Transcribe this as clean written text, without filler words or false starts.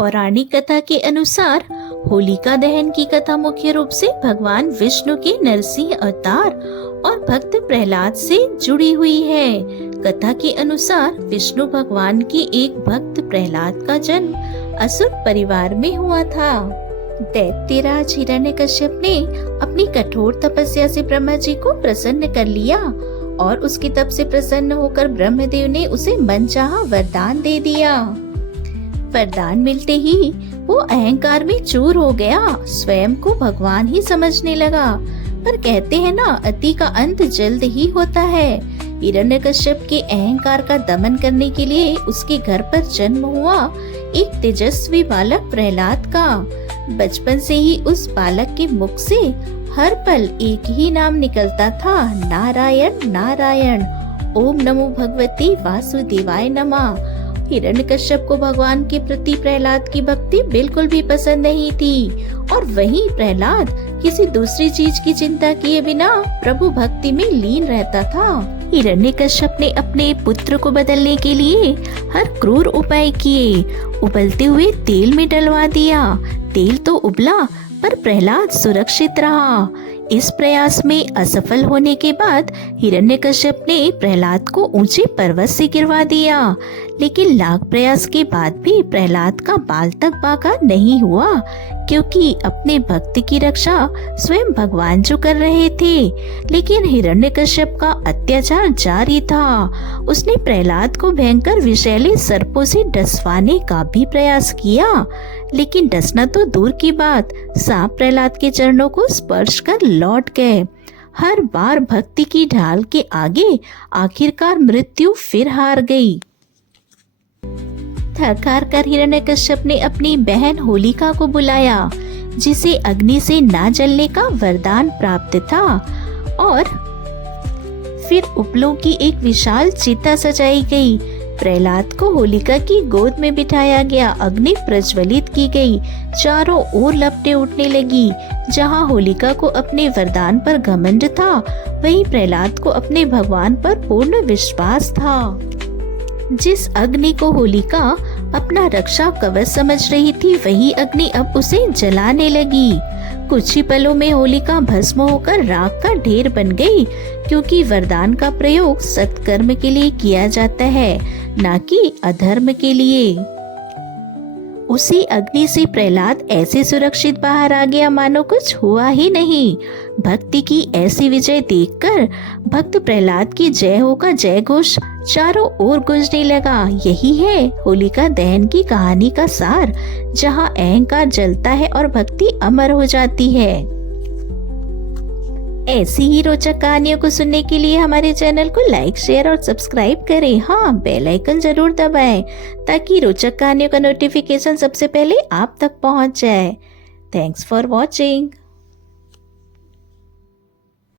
पौराणिक कथा के अनुसार होलिका दहन की कथा मुख्य रूप से भगवान विष्णु के नरसिंह अवतार और भक्त प्रहलाद से जुड़ी हुई है। कथा के अनुसार विष्णु भगवान के एक भक्त प्रहलाद का जन्म असुर परिवार में हुआ था। दैत्यराज हिरण्यकश्यप ने अपनी कठोर तपस्या से ब्रह्मा जी को प्रसन्न कर लिया और उसके तप से प्रसन्न होकर ब्रह्मदेव ने उसे मनचाहा वरदान दे दिया। वरदान मिलते ही वो अहंकार में चूर हो गया, स्वयं को भगवान ही समझने लगा। पर कहते हैं ना, अति का अंत जल्द ही होता है। हिरण्यकश्यप के अहंकार का दमन करने के लिए उसके घर पर जन्म हुआ एक तेजस्वी बालक प्रहलाद का। बचपन से ही उस बालक के मुख से हर पल एक ही नाम निकलता था, नारायण नारायण, ओम नमो भगवती वासुदेवाय नमः। हिरण्यकश्यप को भगवान के प्रति प्रहलाद की भक्ति बिल्कुल भी पसंद नहीं थी और वहीं प्रहलाद किसी दूसरी चीज की चिंता किए बिना प्रभु भक्ति में लीन रहता था। हिरण्यकश्यप ने अपने पुत्र को बदलने के लिए हर क्रूर उपाय किए। उबलते हुए तेल में डलवा दिया। तेल तो उबला पर प्रहलाद सुरक्षित रहा। इस प्रयास में असफल होने के बाद हिरण्यकश्यप ने प्रहलाद को ऊंचे पर्वत से गिरवा दिया, लेकिन लाख प्रयास के बाद भी प्रहलाद का बाल तक बाका नहीं हुआ, क्योंकि अपने भक्त की रक्षा स्वयं भगवान जो कर रहे थे। लेकिन हिरण्यकश्यप का अत्याचार जारी था। उसने प्रहलाद को भयंकर विषैले सर्पों से डसवाने का भी प्रयास किया, लेकिन डसना तो दूर की बात, सांप प्रहलाद के चरणों को स्पर्श कर लौट गए। हर बार भक्ति की ढाल के आगे आखिरकार मृत्यु फिर हार गई। थक हार कर हिरण्यकश्यप ने अपनी बहन होलिका को बुलाया, जिसे अग्नि से ना जलने का वरदान प्राप्त था, और फिर उपलों की एक विशाल चिता सजाई गई। प्रहलाद को होलिका की गोद में बिठाया गया। अग्नि प्रज्वलित की गई। चारों ओर लपटें उठने लगी। जहाँ होलिका को अपने वरदान पर घमंड था, वहीं प्रहलाद को अपने भगवान पर पूर्ण विश्वास था। जिस अग्नि को होलिका अपना रक्षा कवच समझ रही थी, वही अग्नि अब उसे जलाने लगी। कुछ ही पलों में होलिका भस्म होकर राख का ढेर बन गई, क्योंकि वरदान का प्रयोग सत्कर्म के लिए किया जाता है, ना कि अधर्म के लिए। उसी अग्नि से प्रहलाद ऐसे सुरक्षित बाहर आ गया मानो कुछ हुआ ही नहीं। भक्ति की ऐसी विजय देखकर भक्त प्रहलाद की जय हो का जय घोष चारों ओर गूंजने लगा। यही है होलिका दहन की कहानी का सार, जहाँ अहंकार जलता है और भक्ति अमर हो जाती है। ऐसी ही रोचक कहानियों को सुनने के लिए हमारे चैनल को लाइक, शेयर और सब्सक्राइब करें। हाँ, बेल आइकन जरूर दबाएं, ताकि रोचक कहानियों का नोटिफिकेशन सबसे पहले आप तक पहुंच जाए। Thanks for watching.